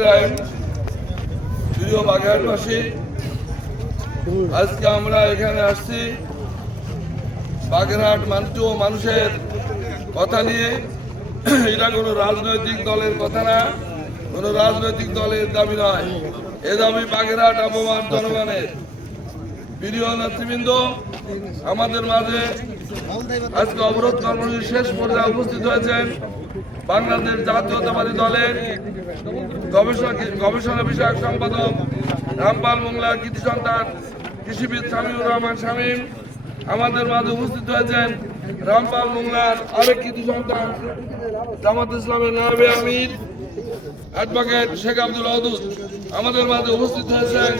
ইব্রাহিম, প্রিয় বাগেরহাটবাসী, আজকে আমরা এখানে আসছি বাগেরহাট মানুষের কথা নিয়ে। এটা কোনো রাজনৈতিক দলের কথা না, কোনো রাজনৈতিক দলের দাবি নয়। এ দাবি বাগেরহাট আবহাওয়ার জনগণের। প্রিয় নেতৃবৃন্দ, আমাদের মাঝে আজকে অবরোধ কর্মসূচি শেষ পর্যায়ে উপস্থিত হয়েছেন বাংলাদেশ জাতীয়তাবাদী দলের গবেষণা বিষয়ক সম্পাদক রামপাল মোংলার কৃতি সন্তান কৃষিবিদ শামীমুর রহমান শামীম। আমাদের মাঝে উপস্থিত হয়েছেন রামপাল মোংলার আরেক কৃতি সন্তান জামাত ইসলামের নায়েবে আমির অ্যাডভোকেট শেখ আব্দুল ওয়াদুদ। আমাদের মাঝে উপস্থিত হয়েছেন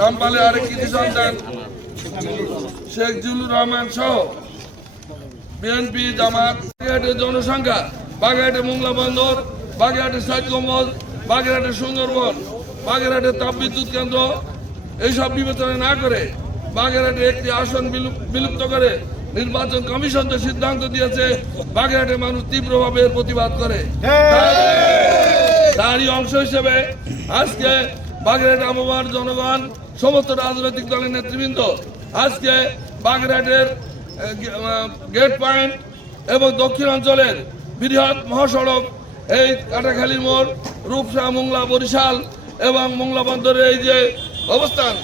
রামপালের আরেক কৃতি সন্তান শেখ জিল্লুর রহমান সহ বিএনপি জামাত। বাগেরহাটের জনসংখ্যা, বাগেরহাটের মোংলা বন্দর, বাগেরহাটের সাইদগম্বজ, বাগেরহাটের সুন্দরবন, বাগেরহাটের তাপবিদ্যুৎ কেন্দ্র এইসব বিবেচনা না করে বাগেরহাটে একটি আসন বিলুপ্ত করে নির্বাচন কমিশন যে সিদ্ধান্ত দিয়েছে, বাগেরহাটের মানুষ তীব্রভাবে প্রতিবাদ করে। তারই অংশ হিসেবে আজকে বাগেরহাট আবহাওয়ার জনগণ, সমস্ত রাজনৈতিক দলের নেতৃবৃন্দ আজকে বাগেরহাটের গেট পয়েন্ট এবং দক্ষিণ অঞ্চলের বৃহৎ মহাসড়ক এই কাটাখালী মোড়, রূপসা, মোংলা, বরিশাল এবং মোংলা বন্দরের এই যে অবস্থান,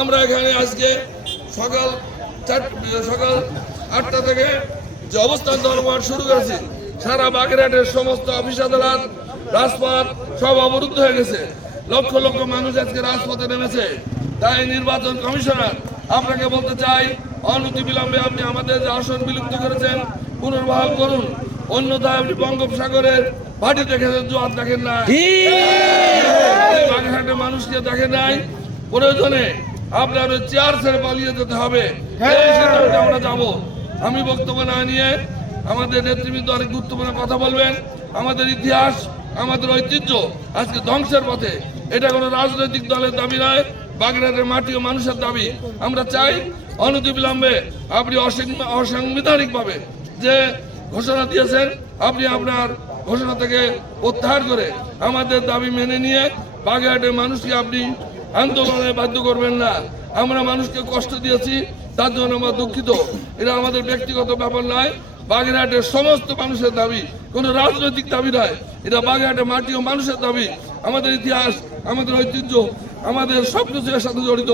আমরা এখানে আজকে সকাল 8টা থেকে যে অবস্থান ধর্মঘট শুরু করেছি, সারা বাগেরহাটের সমস্ত অফিস আদালত, রাজপথ সব অবরুদ্ধ হয়ে গেছে। লক্ষ লক্ষ মানুষ আজকে রাজপথে নেমেছে। তাই নির্বাচন কমিশনার, আপনাকে বলতে চাই, অনতিবিলম্বে আপনি আমাদের যে আসন বিলুপ্ত করেছেন পুনর্বহাল করুন। অন্যথায় আপনি বঙ্গোপসাগরের ভাটি দেখেছেন, জোয়ার দেখেন না, বাগেরহাটের মানুষকে দেখেন নাই। প্রয়োজনে আপনার ওই চেয়ার ছেড়ে পালিয়ে যেতে হবে, আমরা যাবো। আমি বক্তব্য না নিয়ে আমাদের নেতৃবৃন্দ অনেক গুরুত্বপূর্ণ কথা বলবেন। আমাদের ইতিহাস, আমাদের ঐতিহ্য আজকে ধ্বংসের পথে। এটা কোনো রাজনৈতিক দলের দাবি নয়, বাগেরহাটের মাটি ও মানুষের দাবি। আমরা চাই অনতিবিলম্বে আপনি অসাংবিধানিকভাবে যে ঘোষণা দিয়েছেন, আপনি আপনার ঘোষণা থেকে প্রত্যাহার করে আমাদের দাবি মেনে নিয়ে বাগেরহাটের মানুষকে আপনি আন্দোলনে বাধ্য করবেন না। আমরা মানুষকে কষ্ট দিয়েছি, তার জন্য আমরা দুঃখিত। এটা আমাদের ব্যক্তিগত ব্যাপার নয়, বাগেরহাটের সমস্ত মানুষের দাবি, কোনো রাজনৈতিক দাবি নয়। এটা বাগেরহাটের মাটি ও মানুষের দাবি। আমাদের ইতিহাস, আমাদের ঐতিহ্য, আমাদের সবকিছু এর সাথে জড়িত।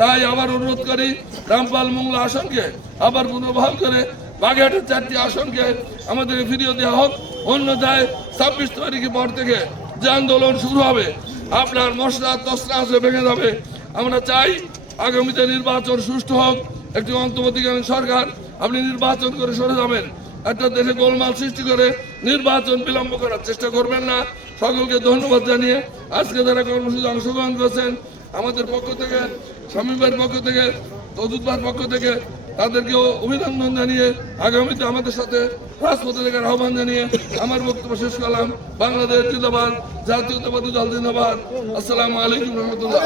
তাই আবার অনুরোধ করি, রামপাল মোংলা আসনকে আবার পুনর্বহাল করে বাগেরহাটের 4টি আসনকে আমাদের ফিরিয়ে দেওয়া হোক। অন্যথায় 26 তারিখের পর থেকে যে আন্দোলন শুরু হবে, আপনার মশলা তসরা আসে ভেঙে যাবে। আমরা চাই আগামীতে নির্বাচন সুষ্ঠু হোক, একটি অন্তর্বর্তীকালীন সরকার, আপনি নির্বাচন করে সরে যাবেন। একটা দেশে গোলমাল সৃষ্টি করে নির্বাচন বিলম্ব করার চেষ্টা করবেন না। সকলকে ধন্যবাদ জানিয়ে আজকে যারা কর্মসূচিতে অংশগ্রহণ করেছেন, আমাদের পক্ষ থেকে, শামীমের পক্ষ থেকে, তজুদ্দার পক্ষ থেকে তাদেরকেও অভিনন্দন জানিয়ে আগামীতে আমাদের সাথে রাজপথে দেখার আহ্বান জানিয়ে আমার বক্তব্য শেষ করলাম। বাংলাদেশ জিন্দাবাদ, জাতীয়তাবাদী দল জিন্দাবাদ। আসসালামু আলাইকুম রহমতুল্লাহ।